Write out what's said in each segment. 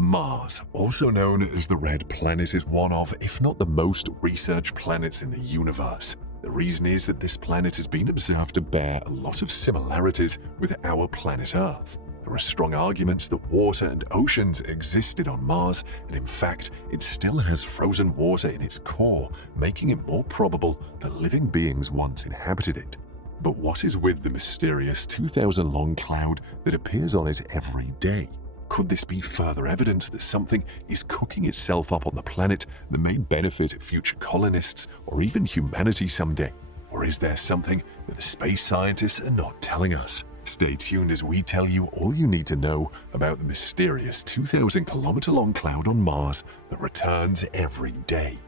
Mars, also known as the Red Planet, is one of, if not the most researched planets in the universe. The reason is that this planet has been observed to bear a lot of similarities with our planet Earth. There are strong arguments that water and oceans existed on Mars, and in fact, it still has frozen water in its core, making it more probable that living beings once inhabited it. But what is with the mysterious 2,000-long cloud that appears on it every day? Could this be further evidence that something is cooking itself up on the planet that may benefit future colonists or even humanity someday? Or is there something that the space scientists are not telling us? Stay tuned as we tell you all you need to know about the mysterious 2,000-kilometer-long cloud on Mars that returns every day.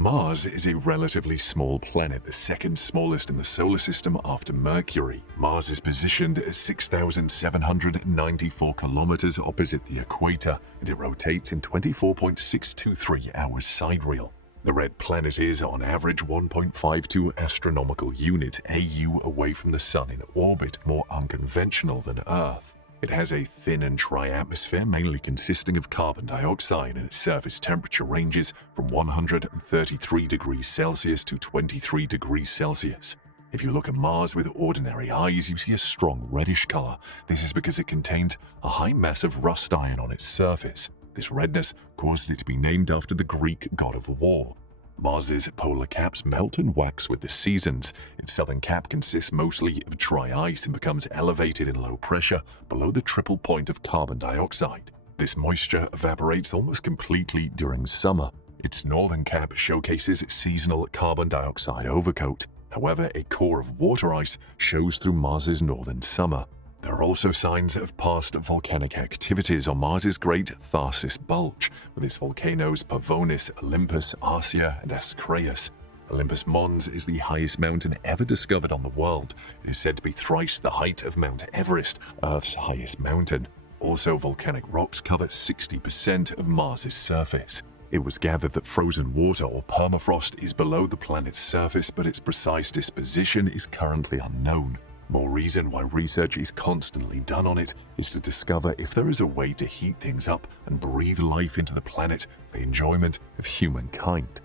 Mars is a relatively small planet, the second smallest in the solar system after Mercury. Mars is positioned at 6,794 kilometers opposite the equator, and it rotates in 24.623 hours sidereal. The red planet is, on average, 1.52 astronomical units (AU) away from the Sun in orbit, more unconventional than Earth. It has a thin and dry atmosphere, mainly consisting of carbon dioxide, and its surface temperature ranges from 133 degrees Celsius to 23 degrees Celsius. If you look at Mars with ordinary eyes, you see a strong reddish color. This is because it contains a high mass of rust iron on its surface. This redness caused it to be named after the Greek god of war. Mars's polar caps melt and wax with the seasons. Its southern cap consists mostly of dry ice and becomes elevated in low pressure below the triple point of carbon dioxide. This moisture evaporates almost completely during summer. Its northern cap showcases seasonal carbon dioxide overcoat. However, a core of water ice shows through Mars's northern summer. There are also signs of past volcanic activities on Mars's Great Tharsis Bulge, with its volcanoes Pavonis, Olympus, Arsia, and Ascraeus. Olympus Mons is the highest mountain ever discovered on the world. It is said to be thrice the height of Mount Everest, Earth's highest mountain. Also, volcanic rocks cover 60% of Mars's surface. It was gathered that frozen water or permafrost is below the planet's surface, but its precise disposition is currently unknown. More reason why research is constantly done on it is to discover if there is a way to heat things up and breathe life into the planet for the enjoyment of humankind.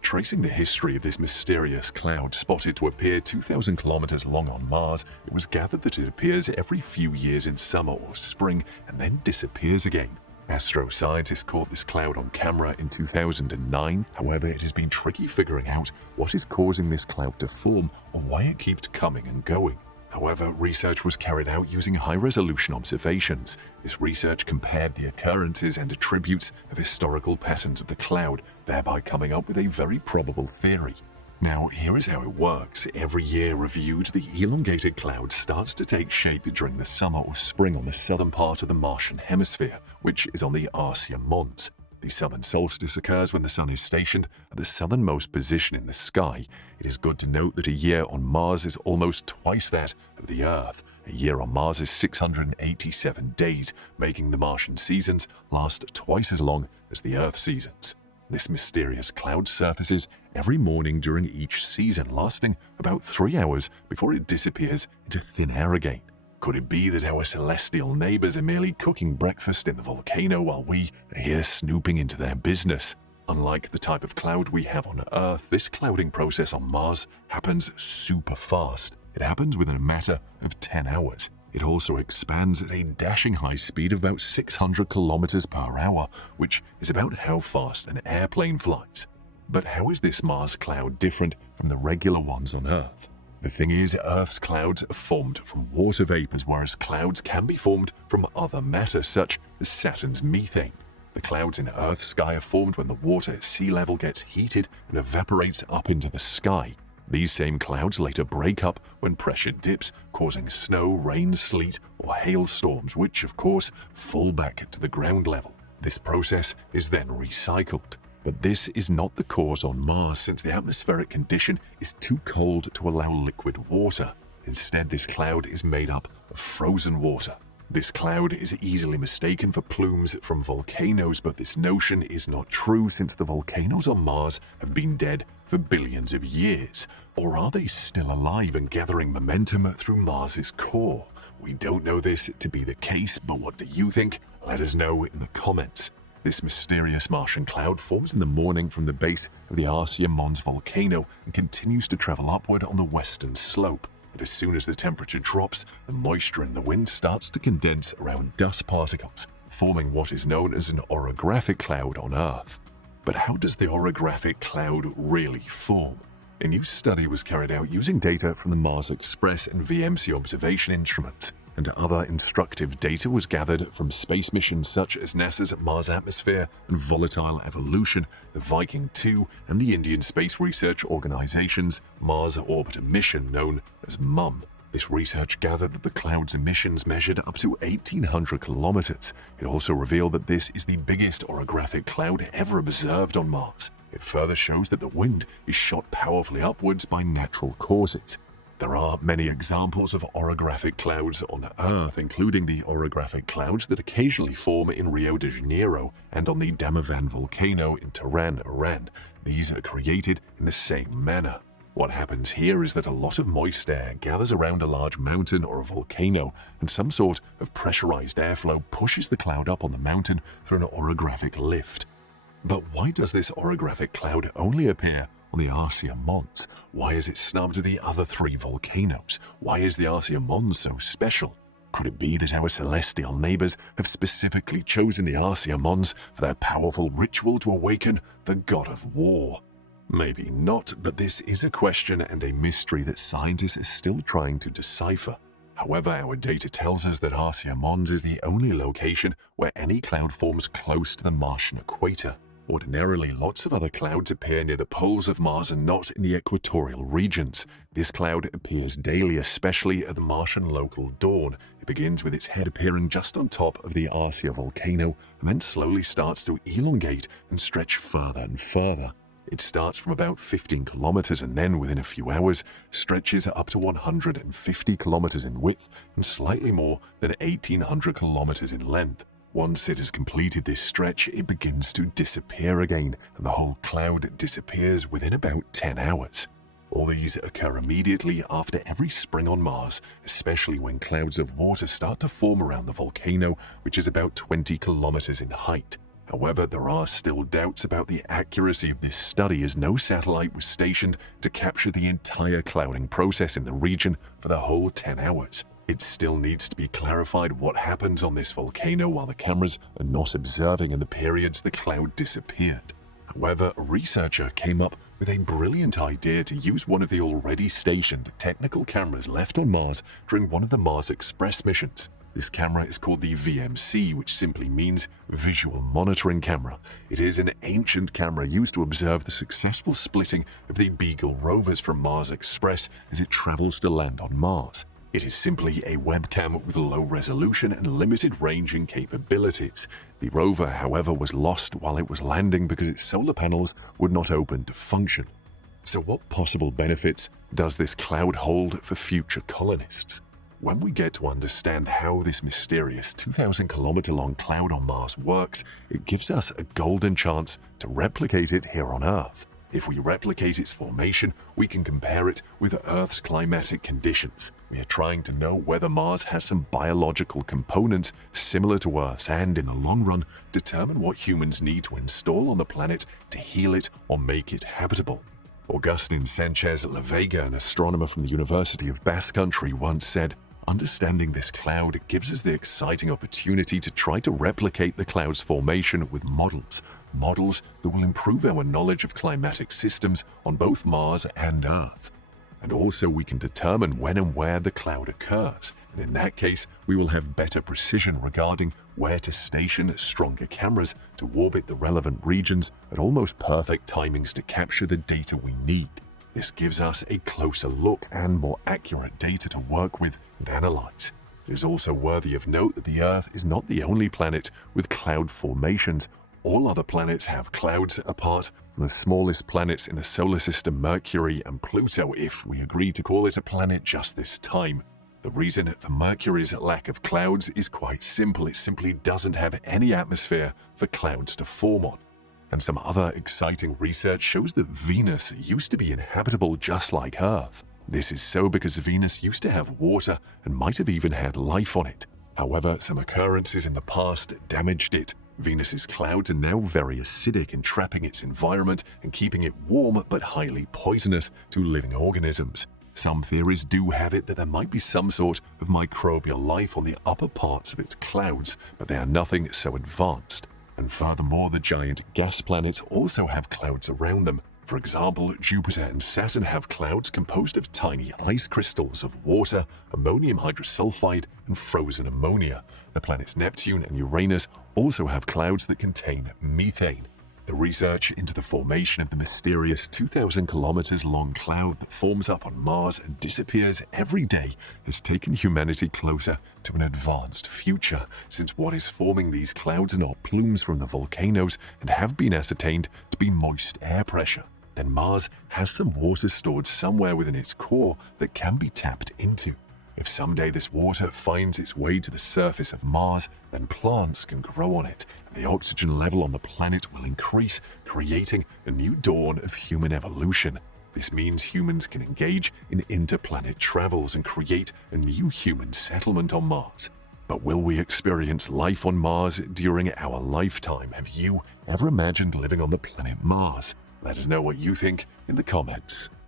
Tracing the history of this mysterious cloud spotted to appear 2,000 kilometers long on Mars, it was gathered that it appears every few years in summer or spring and then disappears again. Astroscientists caught this cloud on camera in 2009. However, it has been tricky figuring out what is causing this cloud to form or why it keeps coming and going. However, research was carried out using high-resolution observations. This research compared the occurrences and attributes of historical patterns of the cloud, thereby coming up with a very probable theory. Now, here is how it works. Every year reviewed, the elongated cloud starts to take shape during the summer or spring on the southern part of the Martian hemisphere, which is on the Arsia Mons. The southern solstice occurs when the sun is stationed at the southernmost position in the sky. It is good to note that a year on Mars is almost twice that of the Earth. A year on Mars is 687 days, making the Martian seasons last twice as long as the Earth seasons. This mysterious cloud surfaces every morning during each season, lasting about 3 hours before it disappears into thin air again. Could it be that our celestial neighbors are merely cooking breakfast in the volcano while we are here snooping into their business? Unlike the type of cloud we have on Earth, this clouding process on Mars happens super fast. It happens within a matter of 10 hours. It also expands at a dashing high speed of about 600 kilometers per hour, which is about how fast an airplane flies. But how is this Mars cloud different from the regular ones on Earth? The thing is, Earth's clouds are formed from water vapors, whereas clouds can be formed from other matter, such as Saturn's methane. The clouds in Earth's sky are formed when the water at sea level gets heated and evaporates up into the sky. These same clouds later break up when pressure dips, causing snow, rain, sleet, or hailstorms, which, of course, fall back to the ground level. This process is then recycled. But this is not the cause on Mars, since the atmospheric condition is too cold to allow liquid water. Instead, this cloud is made up of frozen water. This cloud is easily mistaken for plumes from volcanoes, but this notion is not true, since the volcanoes on Mars have been dead for billions of years. Or are they still alive and gathering momentum through Mars's core? We don't know this to be the case, but what do you think? Let us know in the comments. This mysterious Martian cloud forms in the morning from the base of the Arsia Mons volcano and continues to travel upward on the western slope. And as soon as the temperature drops, the moisture in the wind starts to condense around dust particles, forming what is known as an orographic cloud on Earth. But how does the orographic cloud really form? A new study was carried out using data from the Mars Express and VMC observation instruments, and other instructive data was gathered from space missions such as NASA's Mars Atmosphere and Volatile Evolution, the Viking 2, and the Indian Space Research Organization's Mars Orbiter mission known as MUM. This research gathered that the cloud's emissions measured up to 1,800 kilometers. It also revealed that this is the biggest orographic cloud ever observed on Mars. It further shows that the wind is shot powerfully upwards by natural causes. There are many examples of orographic clouds on Earth, including the orographic clouds that occasionally form in Rio de Janeiro and on the Damavand volcano in Tehran, Iran. These are created in the same manner. What happens here is that a lot of moist air gathers around a large mountain or a volcano, and some sort of pressurized airflow pushes the cloud up on the mountain through an orographic lift. But why does this orographic cloud only appear on the Arsia Mons? Why is it snubbed the other three volcanoes? Why is the Arsia Mons so special? Could it be that our celestial neighbors have specifically chosen the Arsia Mons for their powerful ritual to awaken the god of war? Maybe not, but this is a question and a mystery that scientists are still trying to decipher. However, our data tells us that Arsia Mons is the only location where any cloud forms close to the Martian equator. Ordinarily, lots of other clouds appear near the poles of Mars and not in the equatorial regions. This cloud appears daily, especially at the Martian local dawn. It begins with its head appearing just on top of the Arsia volcano and then slowly starts to elongate and stretch further and further. It starts from about 15 kilometers and then, within a few hours, stretches up to 150 kilometers in width and slightly more than 1,800 kilometers in length. Once it has completed this stretch, it begins to disappear again, and the whole cloud disappears within about 10 hours. All these occur immediately after every spring on Mars, especially when clouds of water start to form around the volcano, which is about 20 kilometers in height. However, there are still doubts about the accuracy of this study, as no satellite was stationed to capture the entire clouding process in the region for the whole 10 hours. It still needs to be clarified what happens on this volcano while the cameras are not observing in the periods the cloud disappeared. However, a researcher came up with a brilliant idea to use one of the already stationed technical cameras left on Mars during one of the Mars Express missions. This camera is called the VMC, which simply means Visual Monitoring Camera. It is an ancient camera used to observe the successful splitting of the Beagle rovers from Mars Express as it travels to land on Mars. It is simply a webcam with low resolution and limited ranging capabilities. The rover, however, was lost while it was landing because its solar panels would not open to function. So what possible benefits does this cloud hold for future colonists? When we get to understand how this mysterious 2,000-kilometer-long cloud on Mars works, it gives us a golden chance to replicate it here on Earth. If we replicate its formation, we can compare it with Earth's climatic conditions. We are trying to know whether Mars has some biological components similar to Earth's and, in the long run, determine what humans need to install on the planet to heal it or make it habitable. Agustin Sanchez La Vega, an astronomer from the University of Basque Country, once said, "Understanding this cloud gives us the exciting opportunity to try to replicate the cloud's formation with models that will improve our knowledge of climatic systems on both Mars and Earth. And also we can determine when and where the cloud occurs, and in that case we will have better precision regarding where to station stronger cameras to orbit the relevant regions at almost perfect timings to capture the data we need. This gives us a closer look and more accurate data to work with and analyze. It is also worthy of note that the Earth is not the only planet with cloud formations. All other planets have clouds apart from the smallest planets in the solar system, Mercury and Pluto, if we agree to call it a planet just this time. The reason for Mercury's lack of clouds is quite simple. It simply doesn't have any atmosphere for clouds to form on. And some other exciting research shows that Venus used to be inhabitable just like Earth. This is so because Venus used to have water and might have even had life on it. However, some occurrences in the past damaged it. Venus's clouds are now very acidic, entrapping its environment and keeping it warm but highly poisonous to living organisms. Some theories do have it that there might be some sort of microbial life on the upper parts of its clouds, but they are nothing so advanced. And furthermore, the giant gas planets also have clouds around them. For example, Jupiter and Saturn have clouds composed of tiny ice crystals of water, ammonium hydrosulfide, and frozen ammonia. The planets Neptune and Uranus also have clouds that contain methane. The research into the formation of the mysterious 2,000 kilometers long cloud that forms up on Mars and disappears every day has taken humanity closer to an advanced future, since what is forming these clouds are not plumes from the volcanoes and have been ascertained to be moist air pressure. Then Mars has some water stored somewhere within its core that can be tapped into. If someday this water finds its way to the surface of Mars, then plants can grow on it, and the oxygen level on the planet will increase, creating a new dawn of human evolution. This means humans can engage in interplanet travels and create a new human settlement on Mars. But will we experience life on Mars during our lifetime? Have you ever imagined living on the planet Mars? Let us know what you think in the comments.